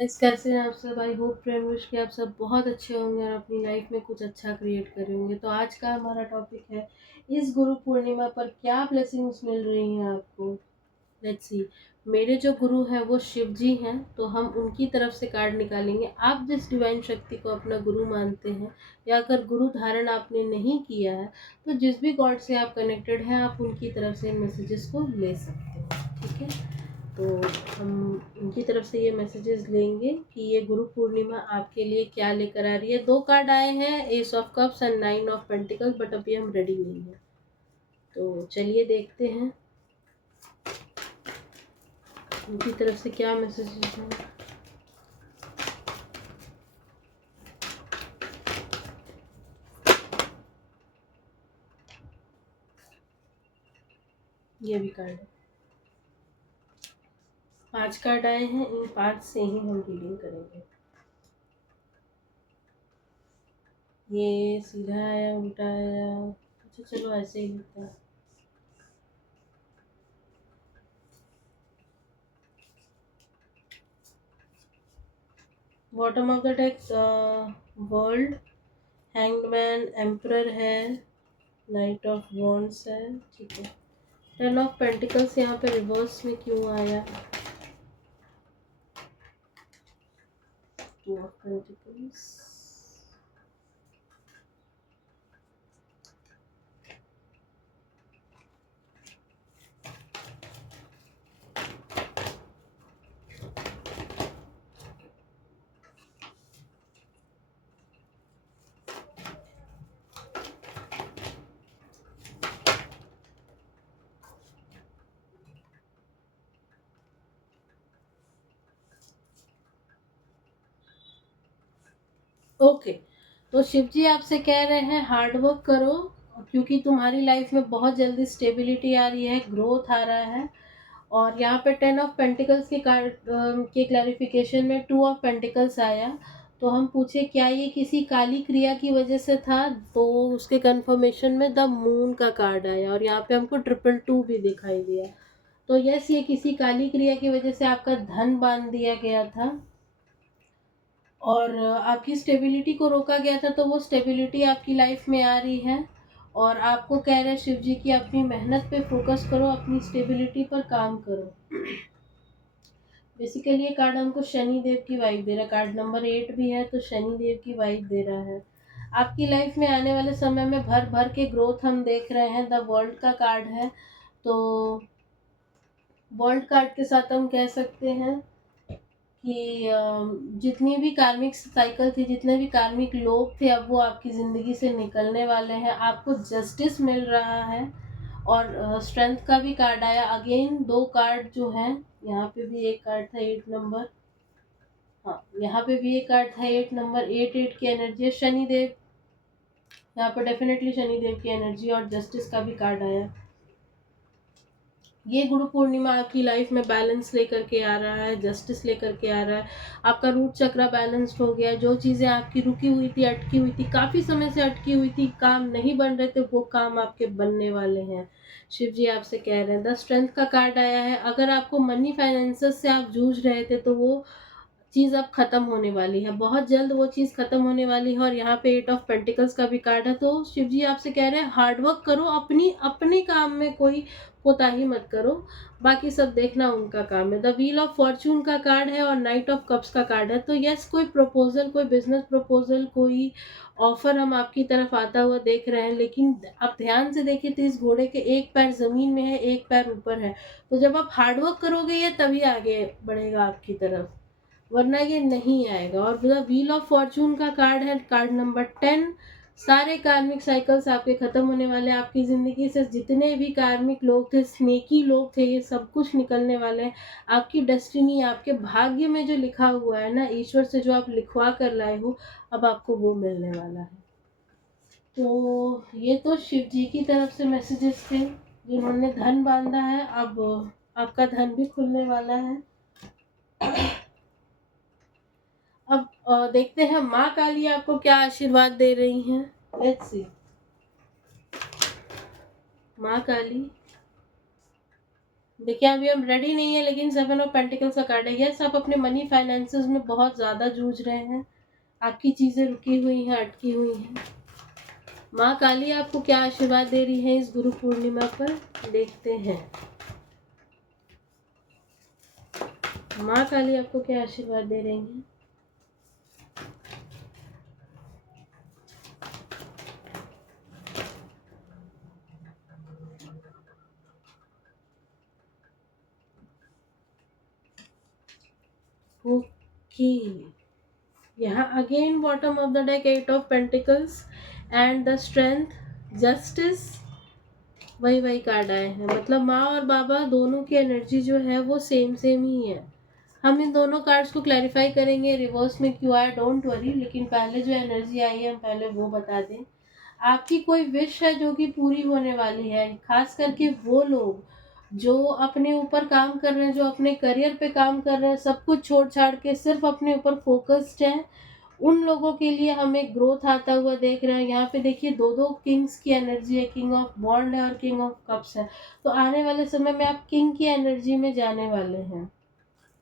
कैसे हैं आप सब? आई होप प्रेम विश कि आप सब बहुत अच्छे होंगे और अपनी लाइफ में कुछ अच्छा क्रिएट करे होंगे। तो आज का हमारा टॉपिक है, इस गुरु पूर्णिमा पर क्या ब्लेसिंग्स मिल रही हैं आपको। Let's see. मेरे जो गुरु हैं वो शिव जी हैं, तो हम उनकी तरफ से कार्ड निकालेंगे। आप जिस डिवाइन शक्ति को अपना गुरु मानते हैं या अगर गुरु धारण आपने नहीं किया है, तो जिस भी गॉड से आप कनेक्टेड हैं आप उनकी तरफ से इन मैसेजेस को ले सकते हैं। ठीक है, तो हम उनकी तरफ से ये मैसेजेस लेंगे कि ये गुरु पूर्णिमा आपके लिए क्या लेकर आ रही है। 2 कार्ड आए हैं, S of cups and 9 of pentacles, but अभी हम रेडी नहीं हैं। तो चलिए देखते हैं उनकी तरफ से क्या मैसेजेस हैं। ये भी कार्ड है। 5 कार्ड आए हैं, इन 5 से ही हम रीडिंग करेंगे। ये सीधा आया, उल्टा आया। अच्छा चलो ऐसे ही होता है। Bottom of the deck world, hangman, emperor है, नाइट ऑफ वॉन्ड्स है। ठीक है, 10 ऑफ पेंटिकल्स यहाँ पे रिवर्स में क्यों आया। 2 ऑफ पेंटिकल्स, ओके। तो शिव जी आपसे कह रहे हैं हार्ड वर्क करो, क्योंकि तुम्हारी लाइफ में बहुत जल्दी स्टेबिलिटी आ रही है, ग्रोथ आ रहा है। और यहाँ पे 10 ऑफ पेंटिकल्स के कार्ड के क्लैरिफिकेशन में 2 ऑफ पेंटिकल्स आया। तो हम पूछे क्या ये किसी काली क्रिया की वजह से था, तो उसके कंफर्मेशन में द मून का कार्ड आया और यहाँ पे हमको 222 भी दिखाई दिया। तो यस, ये किसी काली क्रिया की वजह से आपका धन बांध दिया गया था और आपकी स्टेबिलिटी को रोका गया था। तो वो स्टेबिलिटी आपकी लाइफ में आ रही है और आपको कह रहे हैं शिव जी की अपनी मेहनत पे फोकस करो, अपनी स्टेबिलिटी पर काम करो। बेसिकली ये कार्ड हमको शनि देव की वाइब दे रहा है। कार्ड नंबर 8 भी है तो शनि देव की वाइब दे रहा है। आपकी लाइफ में आने वाले समय में भर भर के ग्रोथ हम देख रहे हैं। द वर्ल्ड का कार्ड है, तो वर्ल्ड कार्ड के साथ हम कह सकते हैं कि जितनी भी कार्मिक साइकिल थी, जितने भी कार्मिक लोग थे, अब वो आपकी ज़िंदगी से निकलने वाले हैं। आपको जस्टिस मिल रहा है और स्ट्रेंथ का भी कार्ड आया। अगेन 2 कार्ड जो हैं, यहाँ पे भी एक कार्ड था 8 नंबर, हाँ यहाँ पे भी एक कार्ड था 8 नंबर। 8 की एनर्जी है शनिदेव, यहाँ पर डेफिनेटली शनिदेव की एनर्जी और जस्टिस का भी कार्ड आया। ये गुरु पूर्णिमा आपकी लाइफ में बैलेंस लेकर के आ रहा है, जस्टिस लेकर के आ रहा है। आपका रूट चक्र बैलेंस्ड हो गया। जो चीज़ें आपकी रुकी हुई थी, अटकी हुई थी, काफ़ी समय से अटकी हुई थी, काम नहीं बन रहे थे, वो काम आपके बनने वाले हैं। शिव जी आपसे कह रहे हैं। द स्ट्रेंथ का कार्ड आया है। अगर आपको मनी फाइनेंसेस से आप जूझ रहे थे, तो वो चीज़ अब खत्म होने वाली है, बहुत जल्द वो चीज़ खत्म होने वाली है। और यहाँ पे 8 ऑफ पेंटिकल्स का भी कार्ड है। तो शिव जी आपसे कह रहे हैं हार्ड वर्क करो, अपने काम में कोई कोताही मत करो, बाकी सब देखना उनका काम है। द व्हील ऑफ फॉर्चून का कार्ड है और नाइट ऑफ कप्स का कार्ड है। तो यस, कोई प्रपोजल, कोई बिजनेस प्रपोजल, कोई ऑफर हम आपकी तरफ आता हुआ देख रहे हैं। लेकिन आप ध्यान से देखिए तो इस घोड़े के एक पैर जमीन में है, एक पैर ऊपर है। तो जब आप हार्ड वर्क करोगे ये तभी आगे बढ़ेगा आपकी तरफ, वरना ये नहीं आएगा। और द व्हील ऑफ फॉर्चून का कार्ड है, कार्ड नंबर 10। सारे कार्मिक साइकिल्स आपके खत्म होने वाले हैं। आपकी ज़िंदगी से जितने भी कार्मिक लोग थे, स्नेकी लोग थे, ये सब कुछ निकलने वाले हैं। आपकी डेस्टिनी, आपके भाग्य में जो लिखा हुआ है ना, ईश्वर से जो आप लिखवा कर लाए हो, अब आपको वो मिलने वाला है। तो ये तो शिव जी की तरफ से मैसेजेस थे जिन्होंने धन बांधा है। अब आपका धन भी खुलने वाला है। अब देखते हैं माँ काली आपको क्या आशीर्वाद दे रही हैं। Let's see. माँ काली, देखिए अभी हम रेडी नहीं है, लेकिन 7 ऑफ पेंटिकल्स का कार्ड है। यस, आप अपने मनी फाइनेंसेस में बहुत ज़्यादा जूझ रहे हैं, आपकी चीज़ें रुकी हुई हैं, अटकी हुई हैं। माँ काली आपको क्या आशीर्वाद दे रही है इस गुरु पूर्णिमा पर, देखते हैं। माँ काली आपको क्या आशीर्वाद दे रही हैं। ओके, यहाँ again bottom of the deck 8 of pentacles and the strength, justice, वही कार्ड आए हैं। मतलब माँ और बाबा दोनों की एनर्जी जो है वो सेम सेम ही है। हम इन दोनों कार्ड्स को क्लैरिफाई करेंगे रिवर्स में क्यों आया, डोंट वरी। लेकिन पहले जो एनर्जी आई है हम पहले वो बता दें। आपकी कोई विश है जो कि पूरी होने वाली है, खास करके वो लोग जो अपने ऊपर काम कर रहे हैं, जो अपने करियर पे काम कर रहे हैं, सब कुछ छोड़ छाड़ के सिर्फ अपने ऊपर फोकस्ड हैं, उन लोगों के लिए हमें ग्रोथ आता हुआ देख रहे हैं। यहाँ पे देखिए दो दो किंग्स की एनर्जी है, किंग ऑफ बॉन्ड है और किंग ऑफ कप्स है। तो आने वाले समय में आप किंग की एनर्जी में जाने वाले हैं।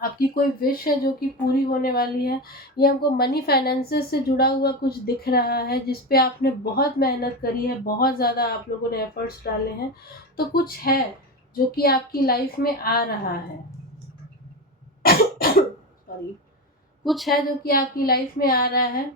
आपकी कोई विश है जो कि पूरी होने वाली है। ये हमको मनी फाइनेंसेस से जुड़ा हुआ कुछ दिख रहा है, जिस पे आपने बहुत मेहनत करी है, बहुत ज़्यादा आप लोगों ने एफर्ट्स डाले हैं। तो कुछ है जो कि आपकी लाइफ में आ रहा है। सॉरी, कुछ है जो कि आपकी लाइफ में आ रहा है।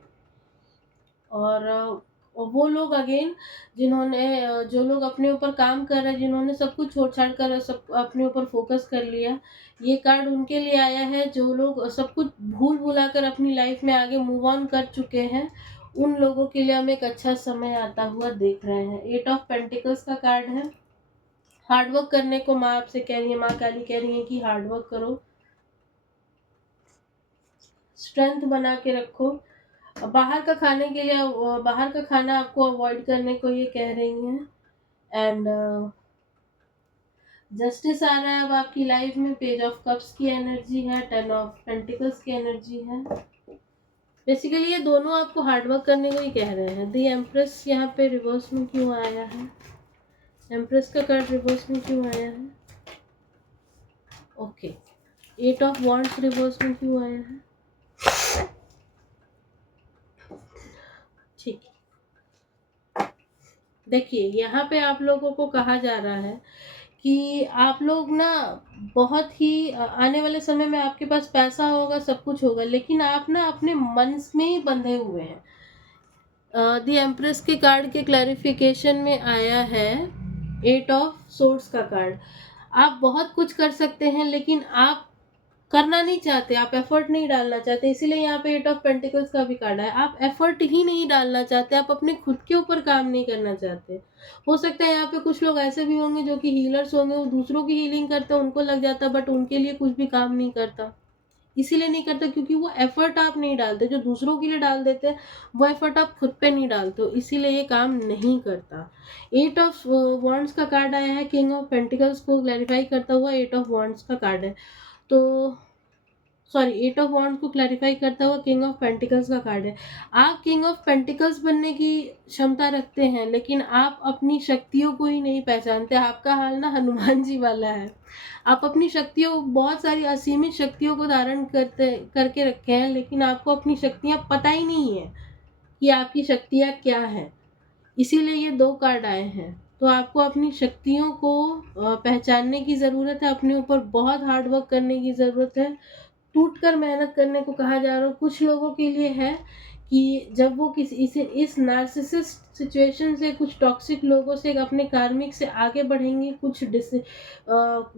और वो लोग अगेन जिन्होंने जो लोग अपने ऊपर काम कर रहे हैं, जिन्होंने सब कुछ छोड़ छाड़ कर सब अपने ऊपर फोकस कर लिया, ये कार्ड उनके लिए आया है। जो लोग सब कुछ भूल भुलाकर अपनी लाइफ में आगे मूव ऑन कर चुके हैं, उन लोगों के लिए हम एक अच्छा समय आता हुआ देख रहे हैं। 8 ऑफ पेंटिकल्स का कार्ड है। हार्डवर्क करने को माँ आपसे कह रही है, माँ काली कह रही है कि हार्डवर्क करो, स्ट्रेंथ बना के रखो। बाहर का खाने के लिए बाहर का खाना आपको अवॉइड करने को ये कह रही हैं। एंड जस्टिस आ रहा है अब आपकी लाइफ में। पेज ऑफ कप्स की एनर्जी है, 10 ऑफ पेंटिकल्स की एनर्जी है। बेसिकली ये दोनों आपको हार्डवर्क करने को ही कह रहे हैं। दी एम्प्रेस यहाँ पे रिवर्स में क्यों आया है, एम्प्रेस का कार्ड रिवर्स में क्यों आया है। ओके, 8 ऑफ वॉन्ड्स रिवर्स में क्यों आया है। ठीक है, देखिए यहाँ पे आप लोगों को कहा जा रहा है कि आप लोग ना बहुत ही आने वाले समय में आपके पास पैसा होगा, सब कुछ होगा, लेकिन आप ना अपने मन में ही बंधे हुए हैं। दी एम्प्रेस के कार्ड के क्लैरिफिकेशन में आया है 8 ऑफ सोर्ड्स का कार्ड। आप बहुत कुछ कर सकते हैं, लेकिन आप करना नहीं चाहते, आप एफर्ट नहीं डालना चाहते, इसीलिए यहाँ पे 8 ऑफ पेंटिकल्स का भी कार्ड है। आप एफर्ट ही नहीं डालना चाहते, आप अपने खुद के ऊपर काम नहीं करना चाहते। हो सकता है यहाँ पे कुछ लोग ऐसे भी होंगे जो कि हीलर्स होंगे, वो दूसरों की हीलिंग करते हैं, उनको लग जाता है, बट उनके लिए कुछ भी काम नहीं करता। इसीलिए नहीं करता क्योंकि वो एफर्ट आप नहीं डालते। जो दूसरों के लिए डाल देते हैं वो एफर्ट आप खुद पे नहीं डालते हो, इसीलिए ये काम नहीं करता। 8 ऑफ वॉन्ड्स का कार्ड आया है, किंग ऑफ पेंटिकल्स को क्लैरिफाई करता हुआ 8 ऑफ वॉन्ड्स का कार्ड है। तो सॉरी, 8 ऑफ वॉन्ड्स को क्लैरिफाई करता हुआ किंग ऑफ पेंटिकल्स का कार्ड है। आप किंग ऑफ पेंटिकल्स बनने की क्षमता रखते हैं, लेकिन आप अपनी शक्तियों को ही नहीं पहचानते। आपका हाल ना हनुमान जी वाला है। आप अपनी शक्तियों, बहुत सारी असीमित शक्तियों को धारण करके रखे हैं, लेकिन आपको अपनी शक्तियाँ पता ही नहीं है कि आपकी शक्तियाँ क्या हैं। इसीलिए ये 2 कार्ड आए हैं। तो आपको अपनी शक्तियों को पहचानने की ज़रूरत है, अपने ऊपर बहुत हार्ड वर्क करने की ज़रूरत है, टूट कर मेहनत करने को कहा जा रहा है। कुछ लोगों के लिए है कि जब वो इस नार्सिसिस्ट सिचुएशन से, कुछ टॉक्सिक लोगों से, अपने कार्मिक से आगे बढ़ेंगे,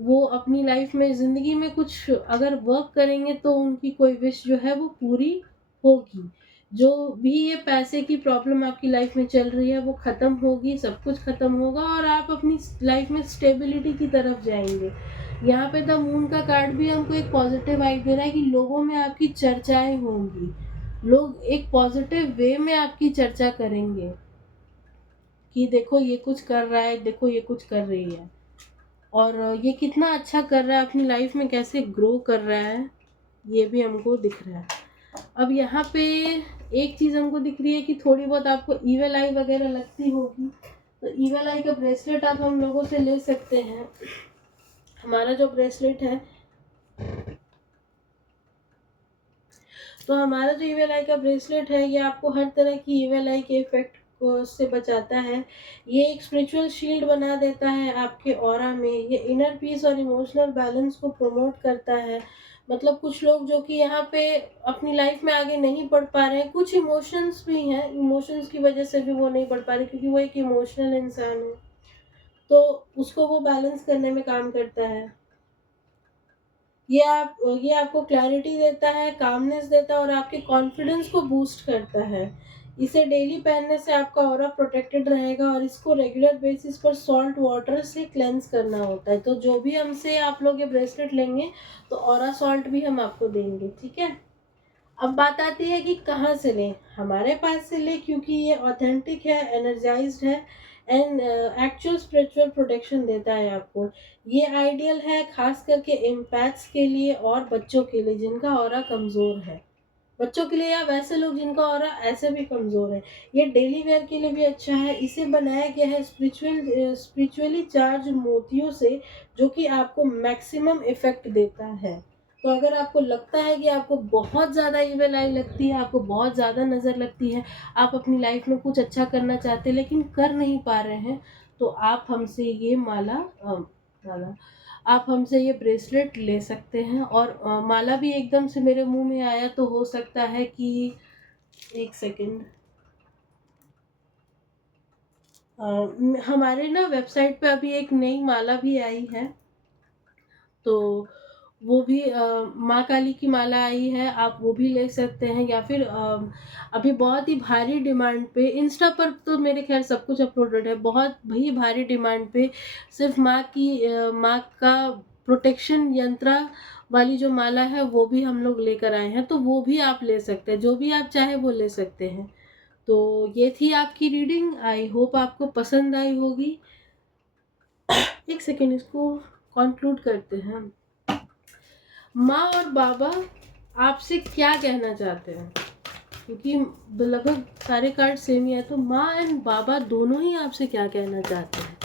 वो अपनी लाइफ में, ज़िंदगी में कुछ अगर वर्क करेंगे तो उनकी कोई विश जो है वो पूरी होगी। जो भी ये पैसे की प्रॉब्लम आपकी लाइफ में चल रही है वो ख़त्म होगी, सब कुछ ख़त्म होगा और आप अपनी लाइफ में स्टेबिलिटी की तरफ जाएंगे। यहाँ पे द मून का कार्ड भी हमको एक पॉजिटिव वाइब दे रहा है कि लोगों में आपकी चर्चाएं होंगी, लोग एक पॉजिटिव वे में आपकी चर्चा करेंगे कि देखो ये कुछ कर रहा है, देखो ये कुछ कर रही है, और ये कितना अच्छा कर रहा है, अपनी लाइफ में कैसे ग्रो कर रहा है, ये भी हमको दिख रहा है। अब यहाँ पे एक चीज़ हमको दिख रही है कि थोड़ी बहुत आपको ईवल आई वगैरह लगती होगी, तो ईवल आई का ब्रेसलेट आप हम लोगों से ले सकते हैं। हमारा जो ब्रेसलेट है, तो हमारा जो इविल आई का ब्रेसलेट है, ये आपको हर तरह की इविल आई के इफेक्ट को से बचाता है। ये एक स्पिरिचुअल शील्ड बना देता है आपके ऑरा में। ये इनर पीस और इमोशनल बैलेंस को प्रमोट करता है। मतलब कुछ लोग जो कि यहाँ पे अपनी लाइफ में आगे नहीं बढ़ पा रहे हैं, कुछ इमोशंस भी हैं, इमोशंस की वजह से भी वो नहीं बढ़ पा रहे, क्योंकि वो एक इमोशनल इंसान है, तो उसको वो बैलेंस करने में काम करता है। ये आपको क्लैरिटी देता है, कामनेस देता है और आपके कॉन्फिडेंस को बूस्ट करता है। इसे डेली पहनने से आपका ऑरा प्रोटेक्टेड रहेगा और इसको रेगुलर बेसिस पर सॉल्ट वाटर से क्लेंस करना होता है। तो जो भी हमसे आप लोग ये ब्रेसलेट लेंगे, तो ऑरा सॉल्ट भी हम आपको देंगे, ठीक है। अब बात आती है कि कहाँ से लें। हमारे पास से लें, क्योंकि ये ऑथेंटिक है, एनर्जाइज्ड है एंड एक्चुअल स्पिरिचुअल प्रोटेक्शन देता है आपको। ये आइडियल है खास करके एम्पैथ्स के लिए और बच्चों के लिए जिनका ऑरा कमज़ोर है। बच्चों के लिए या वैसे लोग जिनका ऑरा ऐसे भी कमज़ोर है। ये डेली वेयर के लिए भी अच्छा है। इसे बनाया गया है स्पिरिचुअली चार्ज मोतियों से, जो कि आपको मैक्सिमम इफ़ेक्ट देता है। तो अगर आपको लगता है कि आपको बहुत ज़्यादा इविल आई लगती है, आपको बहुत ज़्यादा नज़र लगती है, आप अपनी लाइफ में कुछ अच्छा करना चाहते हैं लेकिन कर नहीं पा रहे हैं, तो आप हमसे ये माला आप हमसे ये ब्रेसलेट ले सकते हैं। और माला भी एकदम से मेरे मुंह में आया तो हो सकता है कि एक सेकंड, हमारे ना वेबसाइट पे अभी एक नई माला भी आई है, तो वो भी माँ काली की माला आई है, आप वो भी ले सकते हैं। या फिर अभी बहुत ही भारी डिमांड पे इंस्टा पर तो मेरे ख्याल सब कुछ अपलोडेड है, बहुत ही भारी डिमांड पे सिर्फ माँ का प्रोटेक्शन यंत्रा वाली जो माला है वो भी हम लोग लेकर आए हैं, तो वो भी आप ले सकते हैं, जो भी आप चाहे वो ले सकते हैं। तो ये थी आपकी रीडिंग, आई होप आपको पसंद आई होगी। एक सेकेंड, इसको कंक्लूड करते हैं। माँ और बाबा आपसे क्या कहना चाहते हैं, क्योंकि लगभग सारे कार्ड सेम ही है, तो माँ एंड बाबा दोनों ही आपसे क्या कहना चाहते हैं।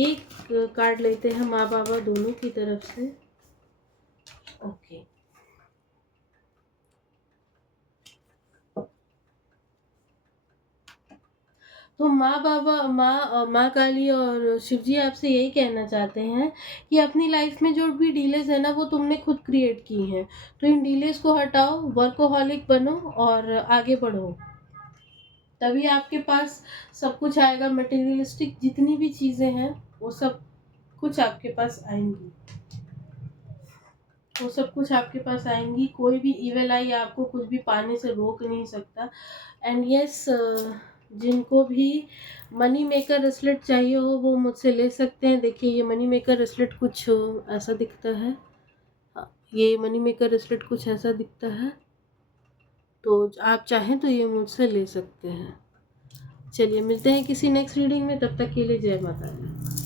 एक कार्ड लेते हैं माँ बाबा दोनों की तरफ से। ओके, तो माँ काली और शिव जी आपसे यही कहना चाहते हैं कि अपनी लाइफ में जो भी डीलेस है ना, वो तुमने खुद क्रिएट की हैं, तो इन डीलेस को हटाओ, वर्कोहॉलिक बनो और आगे बढ़ो, तभी आपके पास सब कुछ आएगा। मटेरियलिस्टिक जितनी भी चीज़ें हैं वो सब कुछ आपके पास आएंगी, वो सब कुछ आपके पास आएंगी। कोई भी इविल आई आपको कुछ भी पाने से रोक नहीं सकता। एंड यस, जिनको भी मनी मेकर रेसलेट चाहिए हो वो मुझसे ले सकते हैं। देखिए, ये मनी मेकर रेसलेट कुछ ऐसा दिखता है। हाँ, ये मनी मेकर रेसलेट कुछ ऐसा दिखता है, तो आप चाहें तो ये मुझसे ले सकते हैं। चलिए, मिलते हैं किसी नेक्स्ट रीडिंग में, तब तक के लिए जय माता दी।